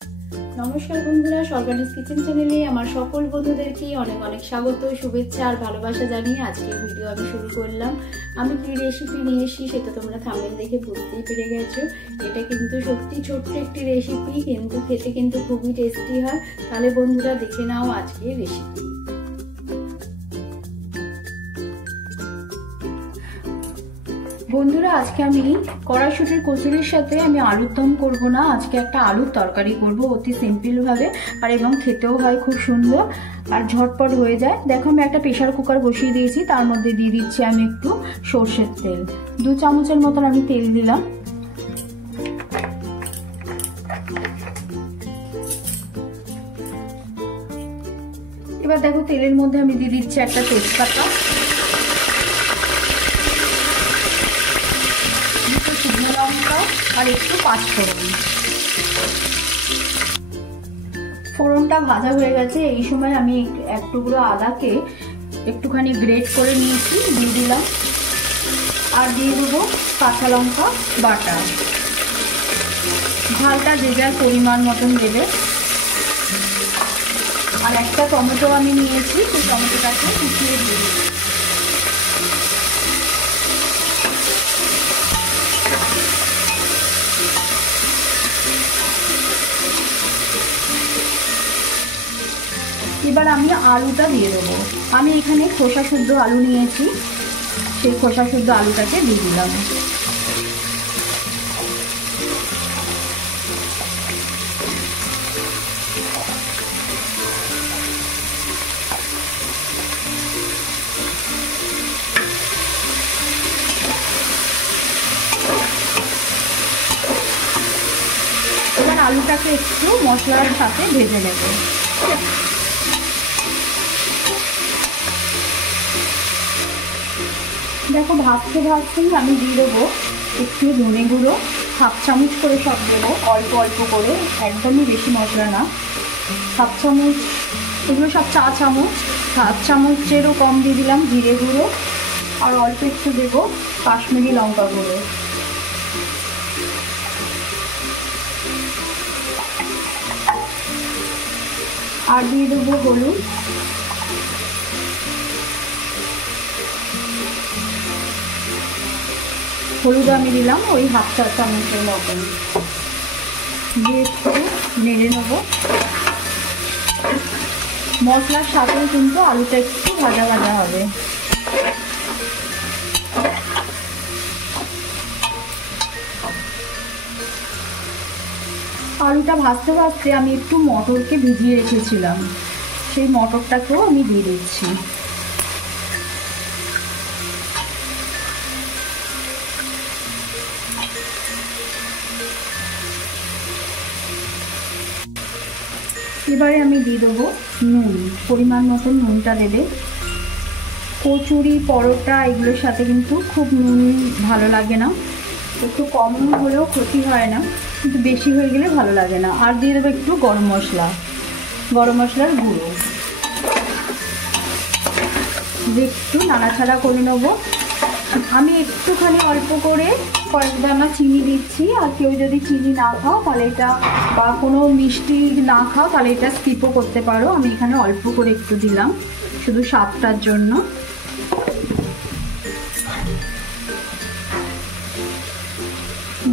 নমস্কার বন্ধুরা, সর্বানিস কিচেন চ্যানেলে আমার সকল বন্ধুদেরকে অনেক অনেক স্বাগত, শুভেচ্ছা আর ভালোবাসা জানিয়ে আজকের ভিডিও আমি শুরু করলাম। আমি কি রেসিপি নিয়ে এসেছি সেটা তোমরা থাম্বনেল দেখে বুঝতেই পেরে গেছো। এটা কিন্তু সত্যি ছোট্ট একটি রেসিপি, কিন্তু খেতে কিন্তু খুবই টেস্টি হয়। তাহলে বন্ধুরা দেখে নাও আজকের রেসিপি। বন্ধুরা আজকে আমি কড়াইশুঁটির কচুরির সাথে আমি আলুর দম করবো না, আজকে একটা আলুর তরকারি করব অতি সিম্পল ভাবে, আর এবং খেতেও হয় খুব সুন্দর আর ঝটপট হয়ে যায়। দেখো আমি একটা প্রেসার কুকার বসিয়ে দিয়েছি, তার মধ্যে দিয়ে দিচ্ছি আমি একটু সর্ষের তেল। 2 চামচের মতন আমি তেল দিলাম। এবার দেখো তেলের মধ্যে আমি দিয়ে দিচ্ছি একটা তেজপাতা, শুকনো লঙ্কা আর একটু পাঁচফোড়ন। ফোড়নটা ভাজা হয়ে গেছে, এই সময় আমি এক টুকরো আদাকে একটুখানি গ্রেট করে নিয়েছি, দিয়ে দিলাম। আর দিয়ে দেবো কাঁচা লঙ্কা বাটা। ঝালটা যে যার পরিমাণ মতন দেবে। আর একটা টমেটো আমি নিয়েছি, সেই টমেটোটাকে কুচিয়ে দিয়ে দেবো। এবার আমি আলুটা দিয়ে দেবো। আমি এখানে খোসা শুদ্ধ আলু নিয়েছি, সেই খোসা শুদ্ধ আলুটাকে দিয়ে দিলাম। এবার আলুটাকে একটু মশলার সাথে ভেজে নেব। দেখো ভাজতে ভাজতেই আমি দিয়ে দেবো একটু ধনে গুঁড়ো, 1/2 চামচ করে সব দেবো, অল্প অল্প করে, একদমই বেশি মশলা না। 1/2 চামচ, এগুলো সব 4 চামচ, 1/2 চামচেরও কম দিয়ে দিলাম জিরে গুঁড়ো। আর অল্প একটু দেবো কাশ্মীরি লঙ্কা গুঁড়ো। আর দিয়ে দেবো হলুদ। হলুদ আমি দিলাম ওই 1/2 চা চামচের মতন, দিয়ে একটু নেড়ে নেব। মশলার সাথে কিন্তু আলুটা একটু ভাজা ভাজা হবে। আলুটা ভাজতে ভাজতে আমি একটু মটরকে ভিজিয়ে রেখেছিলাম, সেই মটরটাকেও আমি দিয়ে দিচ্ছি। এবারে আমি দিয়ে দেবো নুন, পরিমাণ মতন নুনটা দেবে। কচুরি পরোটা এগুলোর সাথে কিন্তু খুব নুন ভালো লাগে না, একটু কম হলেও ক্ষতি হয় না, কিন্তু বেশি হয়ে গেলে ভালো লাগে না। আর দিয়ে দেবো একটু গরম মশলা, গরম মশলার গুঁড়ো, একটু নাড়াচাড়া করে নেবো। আমি একটুখানি অল্প করে কয়েক দানা চিনি দিচ্ছি, আর কেউ যদি চিনি না খাও তাহলে এটা, বা কোনো মিষ্টি না খাও তাহলে এটা স্কিপও করতে পারো। আমি এখানে অল্প করে একটু দিলাম, শুধু স্বাদটার জন্য।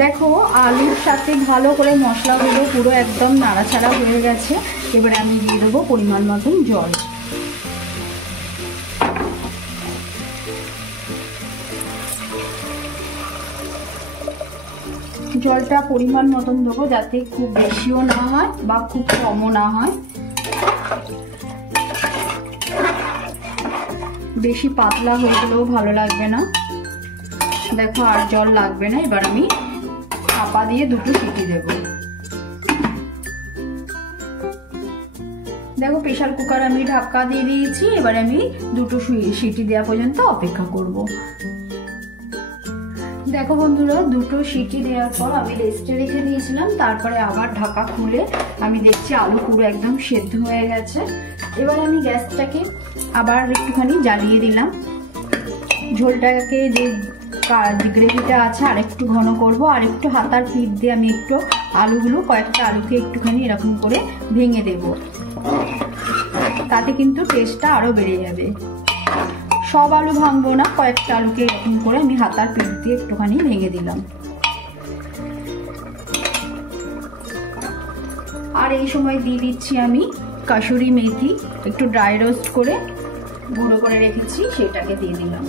দেখো আলুর সাথে ভালো করে মশলাগুলো পুরো একদম নাড়াচাড়া হয়ে গেছে। এবারে আমি দিয়ে দেবো পরিমাণ মতন জল। জলটা পরিমাণ মতন দেবো, যাতে খুব বেশিও না হয় বা খুব কমও না হয়। বেশি পাতলা হয়ে গেলেও ভালো লাগবে না। দেখো আর জল লাগবে না। এবার আমি চাপা দিয়ে 2টো সিটি দেব। দেখো প্রেসার কুকার আমি ঢাকা দিয়ে দিয়েছি, এবার আমি 2টো সিটি দেওয়া পর্যন্ত অপেক্ষা করব। দেখো বন্ধুরা 2টো সিটি দেওয়ার পর আমি রেস্টে রেখে দিয়েছিলাম, তারপরে আবার ঢাকা খুলে আমি দেখছি আলু পুরো একদম সেদ্ধ হয়ে গেছে। এবার আমি গ্যাসটাকে আবার একটুখানি জ্বালিয়ে দিলাম। ঝোলটাকে যে গ্রেভিটা আছে আর একটু ঘন করব, আর একটু হাতার পিঠ দিয়ে আমি একটু আলুগুলো, কয়েকটা আলুকে একটুখানি এরকম করে ভেঙে দেব, তাতে কিন্তু টেস্টটা আরো বেড়ে যাবে। সব আলু ভাঙবো না, কয়েকটা আলুকে এরকম করে আমি হাতার পিঠ দিয়ে একটুখানি ভেঙে দিলাম। আর এই সময় দিয়ে দিচ্ছি আমি কাসুরি মেথি, একটু ড্রাই রোস্ট করে গুঁড়ো করে রেখেছি, সেটাকে দিয়ে দিলাম।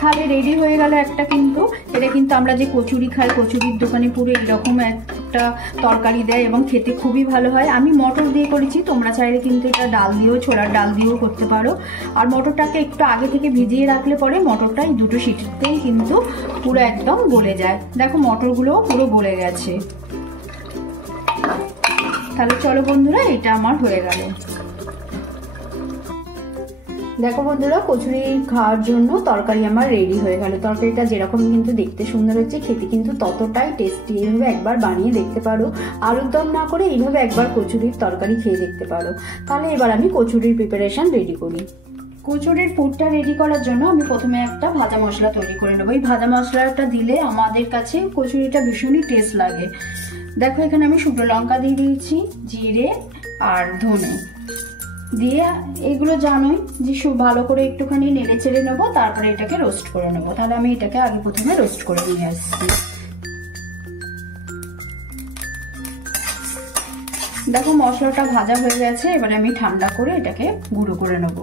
তাহলে রেডি হয়ে গেল একটা, কিন্তু এটা কিন্তু আমরা যে কচুরি খাই, কচুরির দোকানে পুরো এরকম একটা তরকারি দেয় এবং খেতে খুবই ভালো হয়। আমি মটর দিয়ে করেছি, তোমরা চাইলে কিন্তু এটা ডাল দিয়েও, ছোলার ডাল দিয়েও করতে পারো। আর মটরটাকে একটু আগে থেকে ভিজিয়ে রাখলে পরে মটরটা এই দুটো সিটিতেই কিন্তু পুরো একদম গলে যায়। দেখো মটরগুলো পুরো গলে গেছে। তাহলে চলো বন্ধুরা, এটা আমার হয়ে গেল। দেখো বন্ধুরা, কচুরি খাওয়ার জন্য তরকারি আমার রেডি হয়ে গেল। তরকারিটা যেরকম কিন্তু দেখতে সুন্দর হচ্ছে, খেতে কিন্তু ততটাই টেস্টি। এইভাবে একবার বানিয়ে দেখতে পারো, আলুর দম না করে এইভাবে একবার কচুরির তরকারি খেয়ে দেখতে পারো। তাহলে এবার আমি কচুরির প্রিপারেশন রেডি করি। কচুরির পুরটা রেডি করার জন্য আমি প্রথমে একটা ভাজা মশলা তৈরি করে নেবো। এই ভাজা মশলাটা দিলে আমাদের কাছে কচুরিটা ভীষণই টেস্ট লাগে। দেখো এখানে আমি শুকনো লঙ্কা দিয়ে দিয়েছি, জিরে আর ধনে দিয়ে, এগুলো জানোই যে ভালো করে একটুখানি নেড়ে চেড়ে নেবো, তারপরে এটাকে রোস্ট করে নেবো। তাহলে আমি এটাকে আগে প্রথমে রোস্ট করে নিয়ে আসছি। দেখো মশলাটা ভাজা হয়ে গেছে, এবারে আমি ঠান্ডা করে এটাকে গুঁড়ো করে নেবো।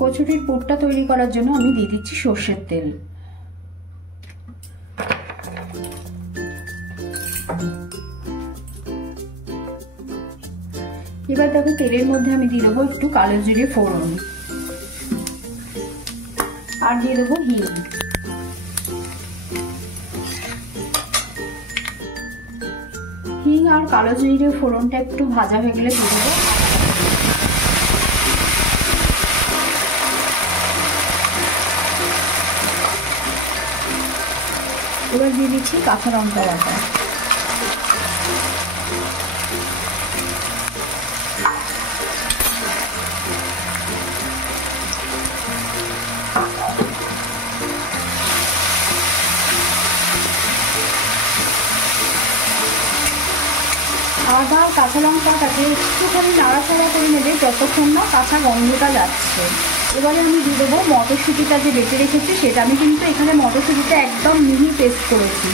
কচুরির পুরটা তৈরি করার জন্য আমি দিয়ে দিচ্ছি সর্ষের তেল। এবার দেখো তেলের মধ্যে আমি দিয়ে দেবো একটু কালো জিরে ফোড়ন, আর দিয়ে দেবো হিং। হিং আর কালো জিরে ফোড়নটা একটু ভাজা হয়ে গেলে দিয়ে দেবো এবার দিয়ে দিচ্ছি কাঁচা লঙ্কা বাটা। আদা কাঁচা লঙ্কাটাকে একটুখানি নাড়াচাড়া করে নেবে যতক্ষণ না কাঁচা গন্ধটা যাচ্ছে। এবারে আমি দিয়ে দেবো মটরশুঁটিটা যে বেটে রেখেছি সেটা। আমি কিন্তু এখানে মটরশুঁটিটা একদম মিহি পেস্ট করেছি।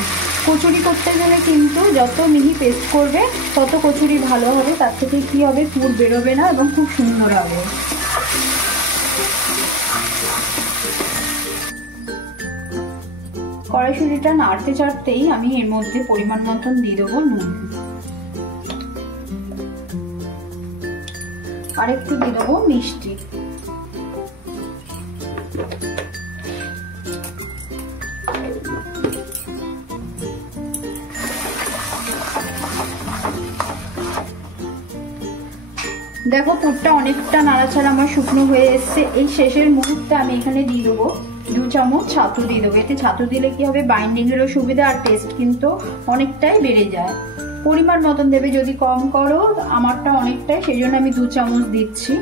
কচুরি করতে গেলে কিন্তু যত মিহি পেস্ট করবে তত কচুরি ভালো হবে, তার থেকে কী হবে, পুর বেরোবে না এবং খুব সুন্দর হবে। কড়াইশুঁটিটা নাড়তে চাড়তেই আমি এর মধ্যে পরিমাণ মতন দিয়ে দেবো নুন, আর একটু দিয়ে দেবো মিষ্টি। দেখো পুরটা অনেকটা নাড়াচাড়া আমার শুকনো হয়ে এসছে। এই শেষের মুহূর্তে আমি এখানে দিয়ে দেবো 2 চামচ ছাতু দিয়ে দেবো। এতে ছাতু দিলে কি হবে, বাইন্ডিং এরও সুবিধা আর টেস্ট কিন্তু অনেকটাই বেড়ে যায়। পরিমাণ মতন দেবে, যদি কম করো, আমারটা অনেকটাই সেই জন্য আমি 2 চামচ দিচ্ছি।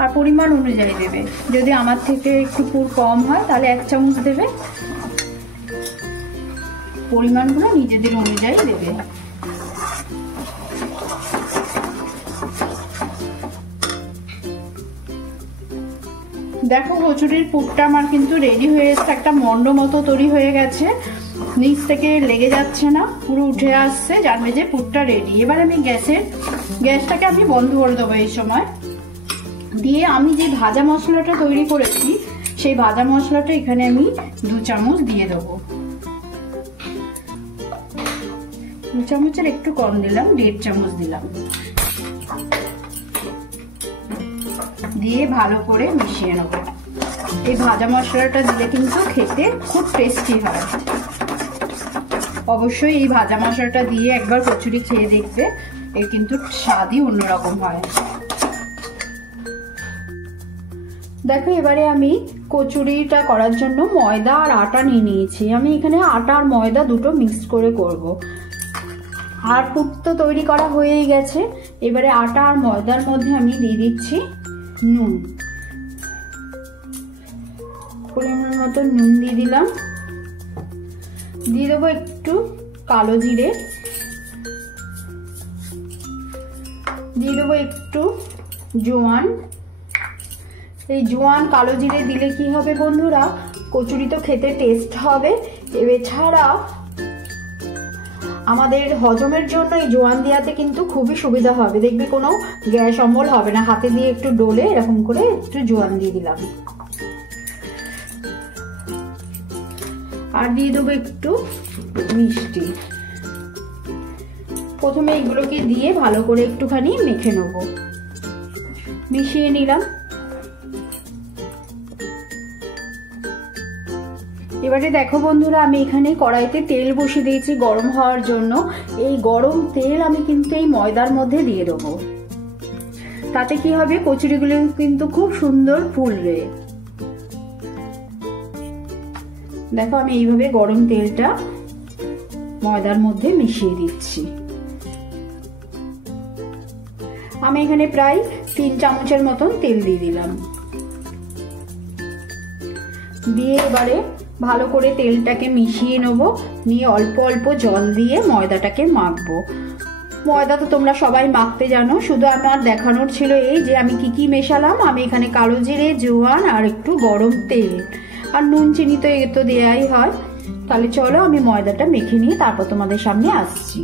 আর পরিমাণ অনুযায়ী দেবে, যদি আমার থেকে একটু পুর কম হয় তাহলে 1 চামচ দেবে। পরিমাণগুলো নিজেদের অনুযায়ী দেবে। দেখো কচুরির পুরটা আমার কিন্তু রেডি হয়ে এসছে, একটা মন্ড মতো তৈরি হয়ে গেছে, নিচ থেকে লেগে যাচ্ছে না, পুরো উঠে আসছে, জানবে যে পুরটা রেডি। এবার আমি গ্যাসটাকে আমি বন্ধ করে দেবো। এই সময় দিয়ে আমি যে ভাজা মশলাটা তৈরি করেছি সেই ভাজা মশলাটা এখানে আমি 2 চামচ দিয়ে দেবো। 2 চামচের একটু কম দিলাম, 1.5 চামচ দিলাম। দিয়ে ভালো করে মিশিয়ে নেব। এই ভাজা মশলাটা দিলে কিন্তু খেতে খুব টেস্টি হয়। অবশ্যই এই ভাজা মশলাটা দিয়ে একবার কচুরি খেয়ে দেখবে, এর কিন্তু স্বাদই অন্যরকম হয়। দেখো এবারে আমি কচুরিটা করার জন্য ময়দা আর আটা নিয়ে নিয়েছি। আমি এখানে আটা আর ময়দা দুটো মিক্স করে করব। আর পুর তো তৈরি করা হয়েই গেছে। এবারে আটা আর ময়দার মধ্যে আমি দিয়ে দিচ্ছি নুন, পরিমাণ মতো নুন দিয়ে দিলাম। দিয়ে দেবো একটু কালো জিরে, দিয়ে দেবো একটু জোয়ান। এই জোয়ান কালো জিরে দিলে কি হবে বন্ধুরা, কচুরি তো খেতে টেস্ট হবে, এছাড়া আমাদের হজমের জন্য এই জোয়ান দেওয়াতে কিন্তু খুবই সুবিধা হবে। দেখবি কোনো গ্যাস অম্বল হবে না। হাতে দিয়ে একটু ডলে এরকম করে একটু জোয়ান দিয়ে দিলাম। আর দিয়ে দেবো একটু মিষ্টি। প্রথমে এইগুলোকে দিয়ে ভালো করে একটুখানি মেখে নেবো। মিশিয়ে নিলাম। এবারে দেখো বন্ধুরা, আমি এখানে কড়াইতে তেল বসিয়ে দিয়েছি গরম হওয়ার জন্য। এই গরম তেল আমি কিন্তু এই ময়দার মধ্যে দিয়ে দেবো। তাতে কি হবে, কচুরিগুলো কিন্তু খুব সুন্দর ফুলবে। দেখো আমি এইভাবে গরম তেলটা ময়দার মধ্যে মিশিয়ে দিচ্ছি। আমি এখানে প্রায় 3 চামচের মতন তেল দিয়ে দিলাম। দিয়ে এবারে ভালো করে তেলটাকে মিশিয়ে নেব। নিয়ে অল্প অল্প জল দিয়ে ময়দাটাকে মাখবো। ময়দা তো তোমরা সবাই মাখতে জানো, শুধু আমার দেখানোর ছিল এই যে আমি কি কি মেশালাম। আমি এখানে কালো জিরে, জোয়ান আর একটু গরম তেল আর নুন চিনি তো এ তো দেয়াই হয়। তাহলে চলো আমি ময়দাটা মেখে নিয়ে তারপর তোমাদের সামনে আসছি।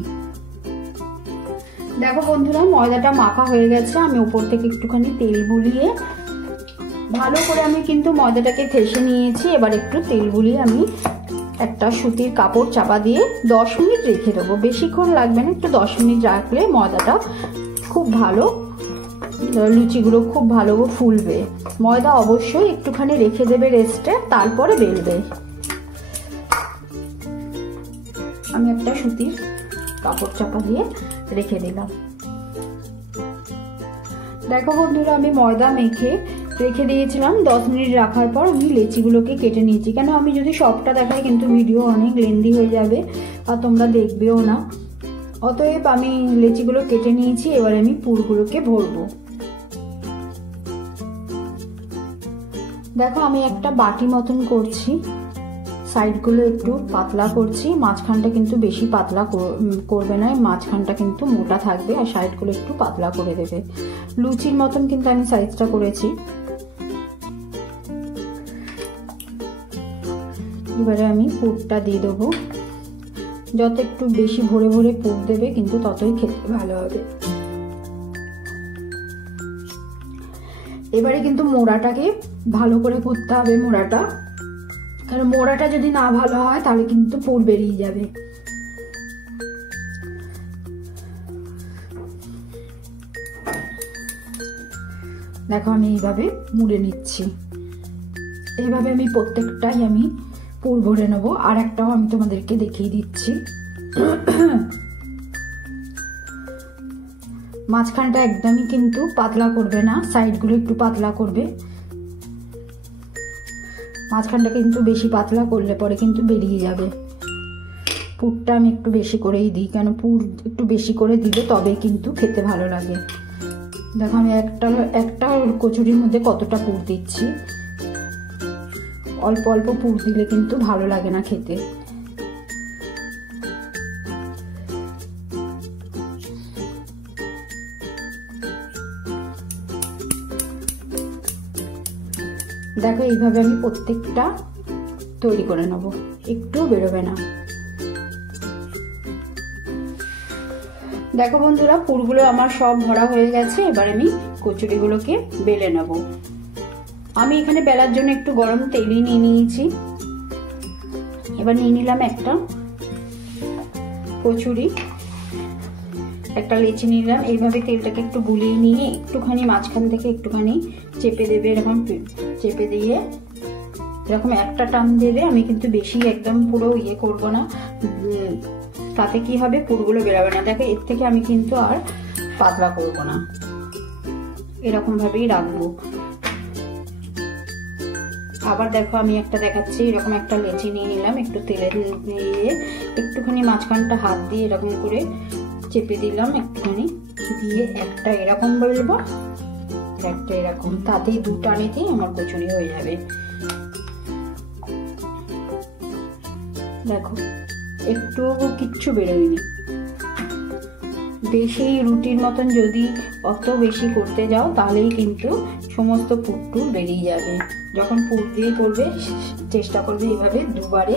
দেখো বন্ধুরা, ময়দাটা মাখা হয়ে গেছে। আমি উপর থেকে একটুখানি তেল বুলিয়ে ভালো করে আমি কিন্তু ময়দাটাকে ঠেসে নিয়েছি। এবার একটু তেল বুলিয়ে আমি একটা সুতির কাপড় চাপা দিয়ে 10 মিনিট রেখে দেবো। বেশিক্ষণ লাগবে না, একটু 10 মিনিট রাখলে ময়দাটা খুব ভালো, লুচিগুলো খুব ভালো ফুলবে। ময়দা অবশ্যই একটুখানি রেখে দেবে রেস্টে, তারপরে বেলবে। আমি একটা সুতির কাপড় চাপা দিয়ে রেখে দিলাম। দেখো বন্ধুরা, আমি ময়দা মেখে রেখে দিয়েছিলাম। 10 মিনিট রাখার পর আমি লেচিগুলোকে কেটে নিয়েছি। কেন আমি যদি সবটা দেখাই কিন্তু ভিডিও অনেক লেন্দি হয়ে যাবে আর তোমরা দেখবেও না। অতএব আমি লেচিগুলো কেটে নিয়েছি। এবার আমি পুরগুলোকে ভরবো। দেখো আমি একটা বাটি মতন করছি। সাইডগুলো একটু পাতলা করছি, মাঝখানটা কিন্তু বেশি পাতলা করবে না। মাঝখানটা কিন্তু মোটা থাকবে আর সাইডগুলো একটু পাতলা করে দেবে। লুচির মতন কিন্তু আমি সাইজটা করেছি। এবারে আমি পুরটা দিয়ে দেবো। যত একটু বেশি ভরে ভরে পুর দেবে কিন্তু ততই খেতে ভালো হবে। এবারে কিন্তু মোড়াটাকে ভালো করে করতে হবে। মোড়াটা, কারণ মোড়াটা যদি না ভালো হয় তাহলে কিন্তু পুর বেরিয়ে যাবে। দেখো আমি এইভাবে মুড়ে নিচ্ছি। এইভাবে আমি প্রত্যেকটাই আমি পুর ভরে নেবো। আর একটাও আমি তোমাদেরকে দেখিয়ে দিচ্ছি। মাঝখানটা একদমই কিন্তু পাতলা করবে না, সাইডগুলো একটু পাতলা করবে। মাঝখানটা কিন্তু বেশি পাতলা করলে পরে কিন্তু বেরিয়ে যাবে। পুরটা আমি একটু বেশি করেই দিই, কেন পুর একটু বেশি করে দিলে তবে কিন্তু খেতে ভালো লাগে। দেখো আমি একটা কচুরির মধ্যে কতটা পুর দিচ্ছি। অল্প অল্প পুর দিলে কিন্তু ভালো লাগে না খেতে। দেখো এইভাবে আমি প্রত্যেকটা তৈরি করে নেব, একটু বেরোবে না। দেখো বন্ধুরা, পুরগুলো আমার সব ভরা হয়ে গেছে। এবার আমি কচুরিগুলোকে বেলে নেব। আমি এখানে বেলার জন্য একটু গরম তেলই নিয়ে নিয়েছি। এবার নিয়ে নিলাম একটা কচুরি, একটা লেচি নিলাম। এইভাবে তেলটাকে একটু বুলিয়ে নিয়ে একটুখানি মাঝখান থেকে একটুখানি চেপে দেবে। এরকম চেপে দিয়ে এরকম একটা টান দেবে। আমি কিন্তু বেশি একদম পুরো ইয়ে করবো না, তাতে কি হবে পুরগুলো বেরোবে না। দেখো এর থেকে আমি কিন্তু আর পাতলা করবো না, এরকম ভাবেই রাখবো। আবার দেখো আমি একটা দেখাচ্ছি। এরকম একটা লেচি নিয়ে নিলাম, একটু তেলে দিয়ে একটুখানি মাঝখানটা হাত দিয়ে এরকম করে চেপে দিলাম একটুখানি, দিয়ে একটা এরকম বেলবো, একটা এরকম। তাতেই দু টানেতেই আমার কচুরি হয়ে যাবে। দেখো একটু কিচ্ছু বেরোয়নি। বেশি রুটির মতন যদি অত বেশি করতে যাও তাহলেই কিন্তু সমস্ত পুর বেরিয়ে যাবে। যখন পুর দিয়ে করবে চেষ্টা করবে এভাবে দুবারে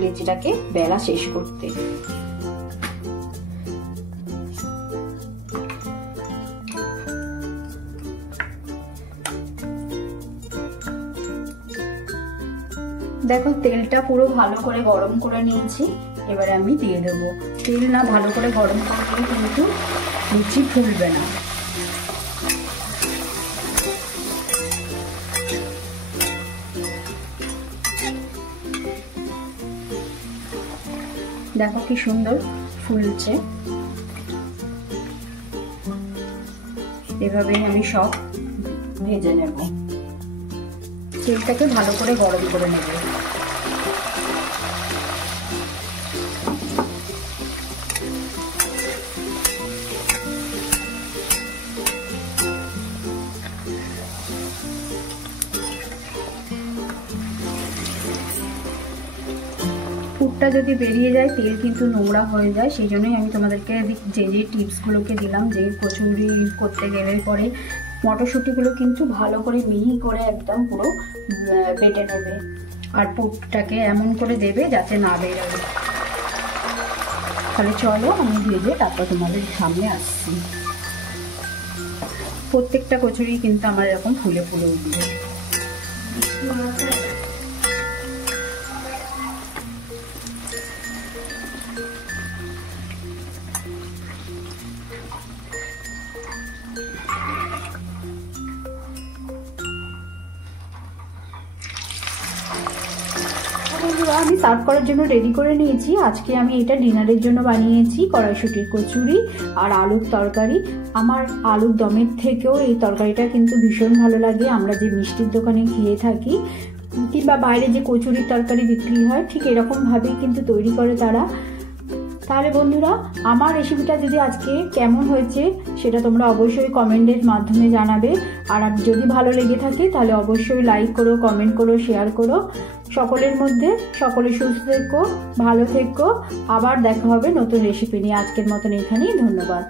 লেচিটাকে বেলা শেষ করতে। দেখো তেলটা পুরো ভালো করে গরম করে নিয়েছি, এবারে আমি দিয়ে দেবো। তেল না ভালো করে গরম করলে কিন্তু লুচি ফুলবে না। দেখো কি সুন্দর ফুলছে। এভাবেই আমি সব ভেজে নেব। তেলটাকে ভালো করে গরম করে নেব। পুরটা যদি বেরিয়ে যায় তেল কিন্তু নোংরা হয়ে যায়, সেই জন্যই আমি তোমাদেরকে যে টিপসগুলোকে দিলাম, যে কচুরি করতে গেলে পরে মটরশুঁটিগুলো কিন্তু ভালো করে মিহি করে একদম পুরো বেটে নেবে, আর পুরটাকে এমন করে দেবে যাতে না বেরোবে। তাহলে চলো আমি ভেজে তারপর তোমাদের সামনে আসছি। প্রত্যেকটা কচুরি কিন্তু আমার এরকম ফুলে ফুলে উঠবে। আমি সার্ভ করার জন্য রেডি করে নিয়েছি। আজকে আমি এটা ডিনারের জন্য বানিয়েছি কড়াইশুঁটির কচুরি আর আলুর তরকারি। আমার আলুর দমের থেকেও এই তরকারিটা কিন্তু ভীষণ ভালো লাগে। আমরা যে মিষ্টির দোকানে খেয়ে থাকি কিংবা বাইরে যে কচুরির তরকারি বিক্রি হয় ঠিক এরকমভাবেই কিন্তু তৈরি করে তারা। তাহলে বন্ধুরা আমার রেসিপিটা যদি আজকে কেমন হয়েছে সেটা তোমরা অবশ্যই কমেন্টের মাধ্যমে জানাবে। আর যদি ভালো লেগে থাকে তাহলে অবশ্যই লাইক করো, কমেন্ট করো, শেয়ার করো। সকলের মধ্যে সকলে সুস্থ থেকো, ভালো থেকো। আবার দেখা হবে নতুন রেসিপি নিয়ে। আজকের মতন এখানেই, ধন্যবাদ।